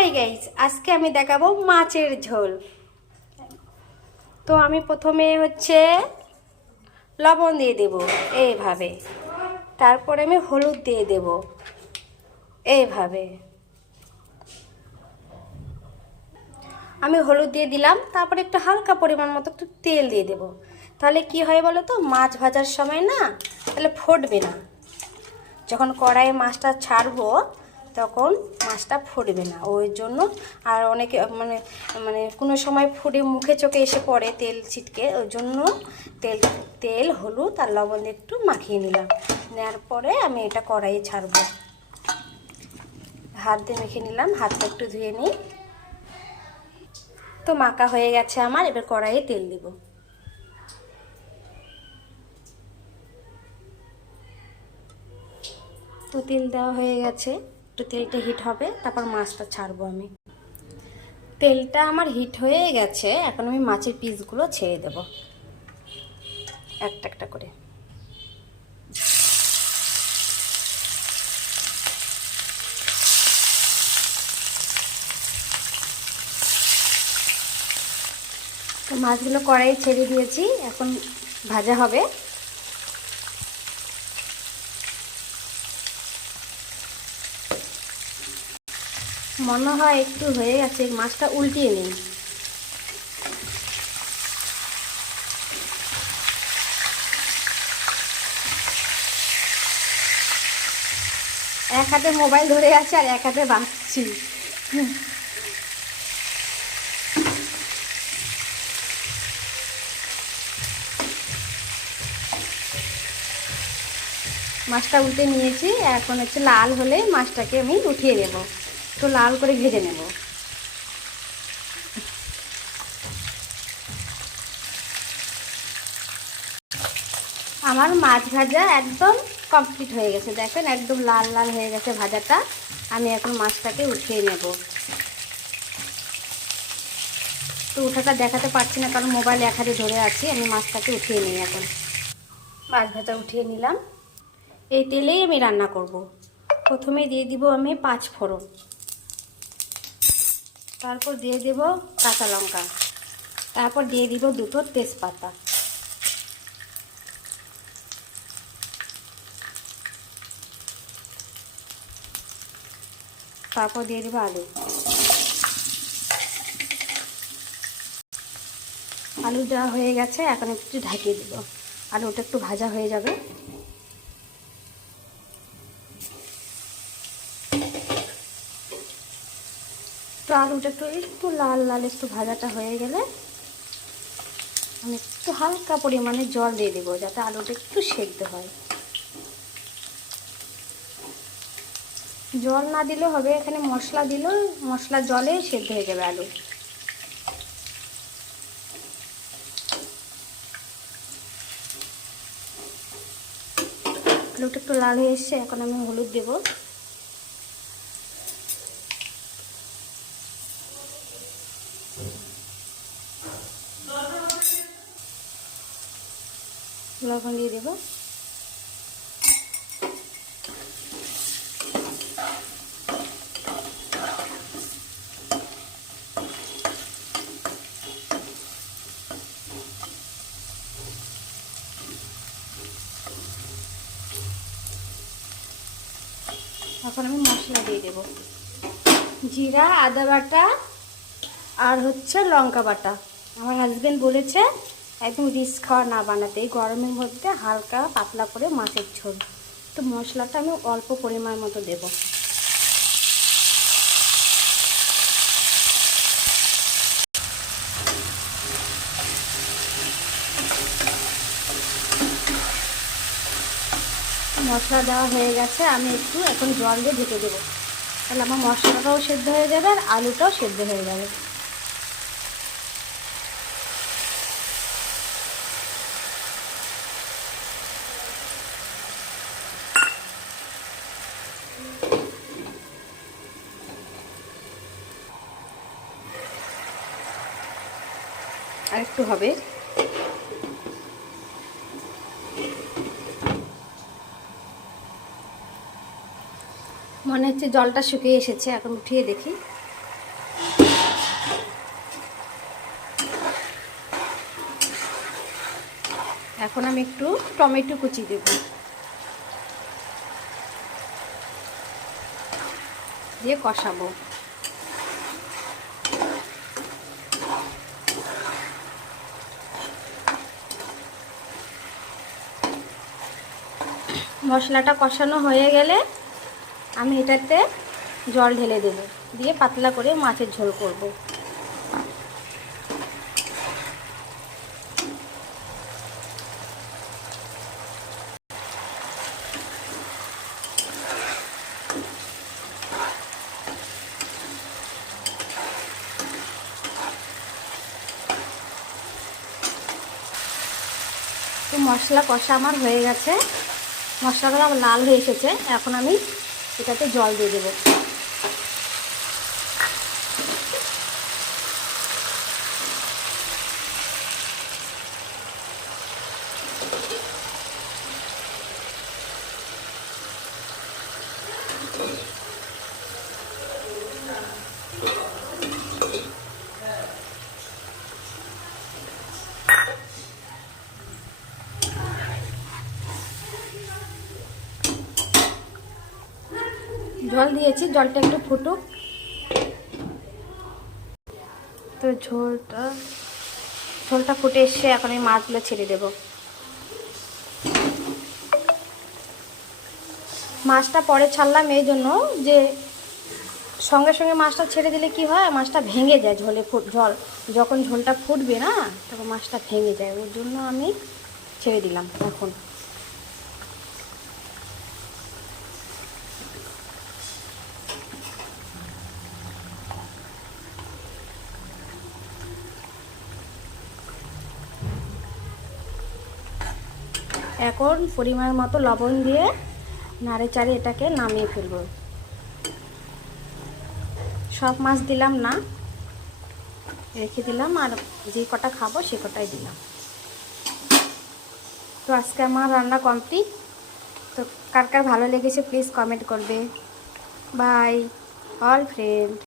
Hi guys, আজকে আমি দেখাবো মাছের ঝোল। তো আমি প্রথমে লবণ দিয়ে দেব এইভাবে, তারপরে আমি হলুদ দিয়ে দেব এইভাবে। আমি হলুদ দিয়ে দিলাম, তারপরে একটু হালকা পরিমাণ মতো একটু তেল দিয়ে দেব। তাহলে কি হয় বলো তো, মাছ ভাজার সময় না তাহলে ফুটবে না। যখন কড়াইয়ে মাছটা ছাড়বো তখন মাছটা ফুটবে না, ওই জন্য। আর অনেকে মানে মানে কোনো সময় ফুটে মুখে চোখে এসে পড়ে তেল ছিটকে, ওই জন্য তেল হলুদ আর লবণ দিয়ে একটু মাখিয়ে নিলাম। নেওয়ার পরে আমি এটা কড়াইয়ে ছাড়বো। হাত দিয়ে মেখে নিলাম, হাতটা একটু ধুয়ে নিই। তো মাখা হয়ে গেছে আমার, এবার কড়াইয়ে তেল দিব। তো তেল দেওয়া হয়ে গেছে, একটু তেলটা হিট হবে, তারপর মাছটা ছাড়বো আমি। তেলটা আমার হিট হয়ে গেছে, এখন আমি মাছের পিসগুলো ছেড়ে দেব একটা একটা করে। তো মাছগুলো কড়াইয়ে ছেড়ে দিয়েছি, এখন ভাজা হবে। মনে হয় একটু হয়ে গেছে, মাছটা উল্টিয়ে নিই। এক হাতে মোবাইল ধরে আছে আর এক হাতে বাঁচছি। মাছটা উল্টে নিয়েছি, এখন লাল হলে মাছটাকে আমি উঠিয়ে নেব, তো লাল করে ভেজে নেব। আমার মাছ ভাজা একদম কমপ্লিট হয়ে গেছে, দেখেন একদম লাল লাল হয়ে গেছে ভাজাটা। আমি এখন মাছটাকে উঠিয়ে নেব। তো উঠাটা দেখাতে পারছি না, কারণ মোবাইল এক হাতে ধরে আছি। আমি মাছটাকে উঠিয়ে নিই এখন। মাছ ভাজা উঠিয়ে নিলাম। এই তেলেই আমি রান্না করব। প্রথমে দিয়ে দিব আমি 5 ফোড়ন, তারপর দিয়ে দেব কাঁচা লঙ্কা, তারপর দিয়ে দিব 2টো তেজপাতা, তারপর দিয়ে দেব আলু। আলু দেওয়া হয়ে গেছে, এখন একটু ঢাকিয়ে দেব। আলুটা একটু ভাজা হয়ে যাবে। তো আলুটা একটু লাল লাল একটু ভাজাটা হয়ে গেলে আমি একটু হালকা পরিমাণে জল দিয়ে দেবো, যাতে আলুটা একটু সেদ্ধ হয়। জল না দিলেও হবে, এখানে মশলা দিলেও মশলা জলে সেদ্ধ হয়ে যাবে আলু। আলুটা একটু লাল হয়ে এসছে, এখন আমি হলুদ দেব। লবণ দিয়ে দেব। এখন আমি মশলা দিয়ে দেব, জিরা, আদা বাটা আর লঙ্কা বাটা। আমার হাজবেন্ড বলেছে একদম রিচ খাওয়া না বানাতে, এই গরমের মধ্যে হালকা পাতলা করে মাছের ঝোল। তো মশলাটা আমি অল্প পরিমাণ মতো দেব। মশলা দেওয়া হয়ে গেছে, আমি একটু এখন জল দিয়ে ঢেকে দেবো। তাহলে আমার মশলাটাও সেদ্ধ হয়ে যাবে আর আলুটাও সেদ্ধ হয়ে যাবে। আর একটু হবে। মনে হচ্ছে জলটা শুকিয়ে এসেছে, এখন উঠিয়ে দেখি। এখন আমি একটু টমেটো কুচি দেব, দিয়ে কষাবো। মশলাটা কষানো হয়ে গেলে আমি এটাতে জল ঢেলে দেব, দিয়ে পাতলা করে মাছের ঝোল করব। তো মশলা কষা আমার হয়ে গেছে, মশলাটা আমার লাল হয়ে এসেছে। এখন আমি এটাতে জল দিয়ে দেবো। জল দিয়েছি, জলটা একটু ফুটুক। তো ঝোলটা ফুটে এসছে, এখন আমি মাছগুলো ছেড়ে দেব। মাছটা পরে ছাড়লাম এই জন্য যে সঙ্গে সঙ্গে মাছটা ছেড়ে দিলে কি হয়, মাছটা ভেঙে যায়। যখন ঝোলটা ফুটবে না, তখন মাছটা ভেঙে যায়, ওর জন্য আমি ছেড়ে দিলাম। এখন পরিমাণ মতো লবণ দিয়ে নাড়ে চাড়ে এটাকে নামিয়ে ফেলব। সব মাছ দিলাম না, রেখে দিলাম, আর যে কটা খাবো সে কটাই দিলাম। তো আজকে আমার রান্না কমপ্লিট। তো কার কার ভালো লেগেছে প্লিজ কমেন্ট করবে। Bye all friend.